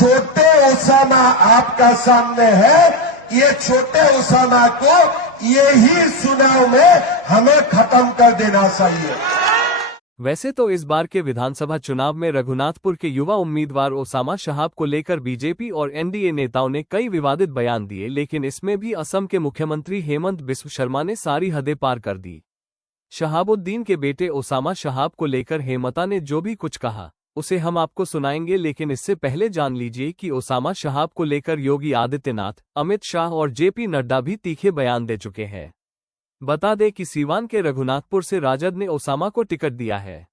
छोटे उसामा आपका सामने है, ये छोटे उसामा को यही चुनाव में हमें खत्म कर देना चाहिए। वैसे तो इस बार के विधानसभा चुनाव में रघुनाथपुर के युवा उम्मीदवार ओसामा शहाब को लेकर बीजेपी और एनडीए नेताओं ने कई विवादित बयान दिए, लेकिन इसमें भी असम के मुख्यमंत्री हेमंत बिस्व शर्मा ने सारी हदें पार कर दी। शहाबुद्दीन के बेटे ओसामा शहाब को लेकर हेमंता ने जो भी कुछ कहा उसे हम आपको सुनाएंगे, लेकिन इससे पहले जान लीजिए कि ओसामा शहाब को लेकर योगी आदित्यनाथ, अमित शाह और जेपी नड्डा भी तीखे बयान दे चुके हैं। बता दें कि सीवान के रघुनाथपुर से राजद ने ओसामा को टिकट दिया है,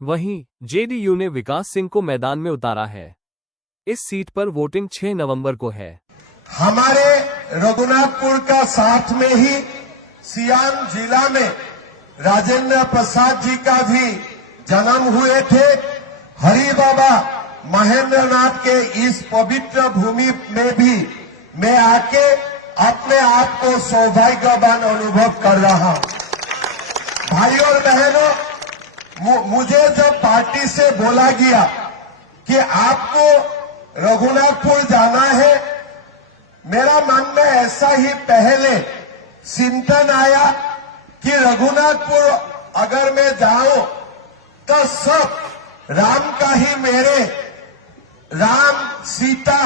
वहीं जेडीयू ने विकास सिंह को मैदान में उतारा है। इस सीट पर वोटिंग 6 नवंबर को है। हमारे रघुनाथपुर का साथ में ही सियान जिला में राजेंद्र प्रसाद जी का भी जन्म हुए थे। हरि बाबा महेंद्र नाथ के इस पवित्र भूमि में भी मैं आके अपने आप को सौभाग्यवान अनुभव कर रहा हूं। भाई और बहनों, मुझे जब पार्टी से बोला गया कि आपको रघुनाथपुर जाना है, मेरा मन में ऐसा ही पहले चिंतन आया कि रघुनाथपुर अगर मैं जाऊं तो सब राम का ही मेरे राम सीता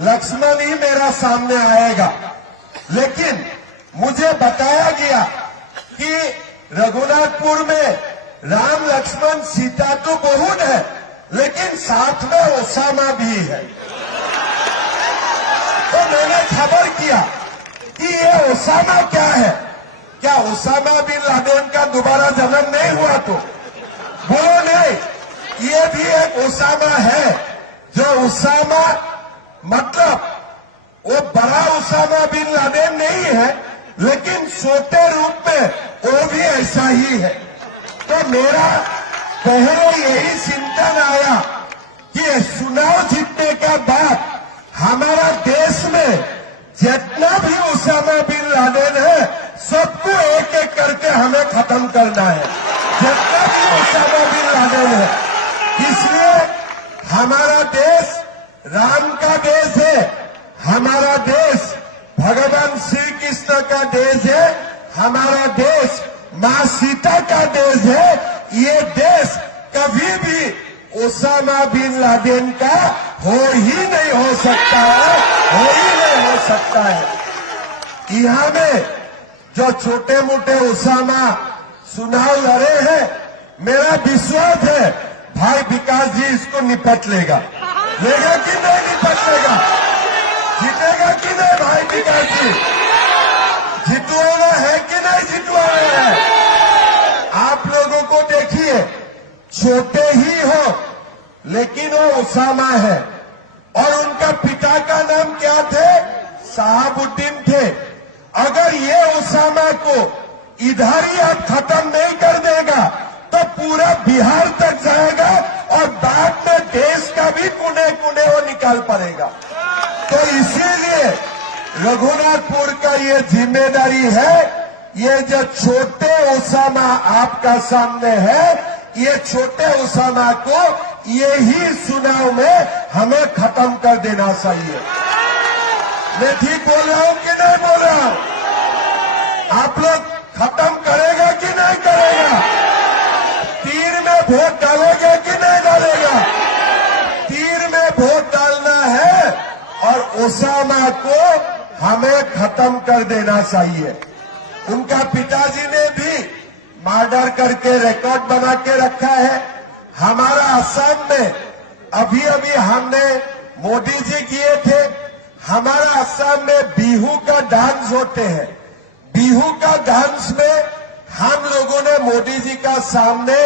लक्ष्मण ही मेरा सामने आएगा। लेकिन मुझे बताया गया कि रघुनाथपुर में राम लक्ष्मण सीता तो बहुत है, लेकिन साथ में ओसामा भी है। तो मैंने खबर किया कि ये ओसामा क्या है, क्या ओसामा बिन लादेन का दोबारा जन्म नहीं हुआ? तो बोलो नहीं, ये भी एक ओसामा है। जो ओसामा मतलब वो बड़ा ओसामा बिन लादेन नहीं है, लेकिन छोटे रूप में वो भी ऐसा ही है। तो मेरा पहले यही चिंतन आया कि चुनाव जीतने के बाद हमारा देश में जितना भी ओसामा बिन लादेन है सबको एक एक करके हमें खत्म करना है, जितना भी ओसामा बिन लादेन है। इसलिए हमारा देश राम का देश है, हमारा देश भगवान श्री कृष्ण का देश है, हमारा देश मां सीता का देश है। ये देश कभी भी ओसामा बिन लादेन का हो ही नहीं हो सकता है, हो ही नहीं हो सकता है। यहां में जो छोटे मोटे ओसामा चुनाव लड़े हैं, मेरा विश्वास है भाई विकास जी इसको निपट लेगा कि नहीं निपट लेगा? जीतेगा कि नहीं भाई विकास जी? जितवाना है कि नहीं जितवाना है? आप लोगों को देखिए, छोटे ही हो लेकिन वो ओसामा है, और उनका पिता का नाम क्या थे? शहाबुद्दीन थे। अगर ये ओसामा को इधर ही अब खत्म नहीं कर देगा तो पूरा बिहार तक जाएगा और बाद में देश का भी कोने कोने वो निकाल पड़ेगा। तो इसीलिए रघुनाथपुर का ये जिम्मेदारी है, ये जो छोटे ओसामा आपका सामने है, ये छोटे ओसामा को यही चुनाव में हमें खत्म कर देना चाहिए। मैं ठीक बोल रहा हूं कि नहीं बोल रहा हूं? आप लोग खत्म करेगा कि नहीं करेगा? तीर में वोट डालेगा कि नहीं डालेगा? तीर में वोट डालना है और ओसामा को हमें खत्म कर देना चाहिए। उनका पिताजी ने भी मर्डर करके रिकॉर्ड बना के रखा है। हमारा असम में अभी अभी हमने मोदी जी किए थे, हमारा असम में बिहू का डांस होते हैं। बिहू का डांस में हम लोगों ने मोदी जी का सामने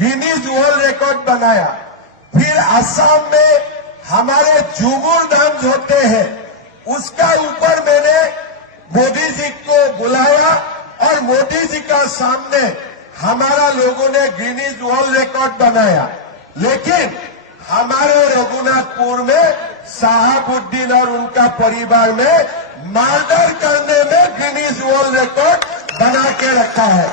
गिनीज वर्ल्ड रिकॉर्ड बनाया। फिर असम में हमारे झूमर डांस होते हैं, उसका ऊपर मैंने मोदी जी को बुलाया और मोदी जी का सामने हमारा लोगों ने गिनीज वर्ल्ड रिकॉर्ड बनाया। लेकिन हमारे रघुनाथपुर में शहाबुद्दीन और उनका परिवार में मर्डर करने में गिनीज वर्ल्ड रिकॉर्ड बना के रखा है।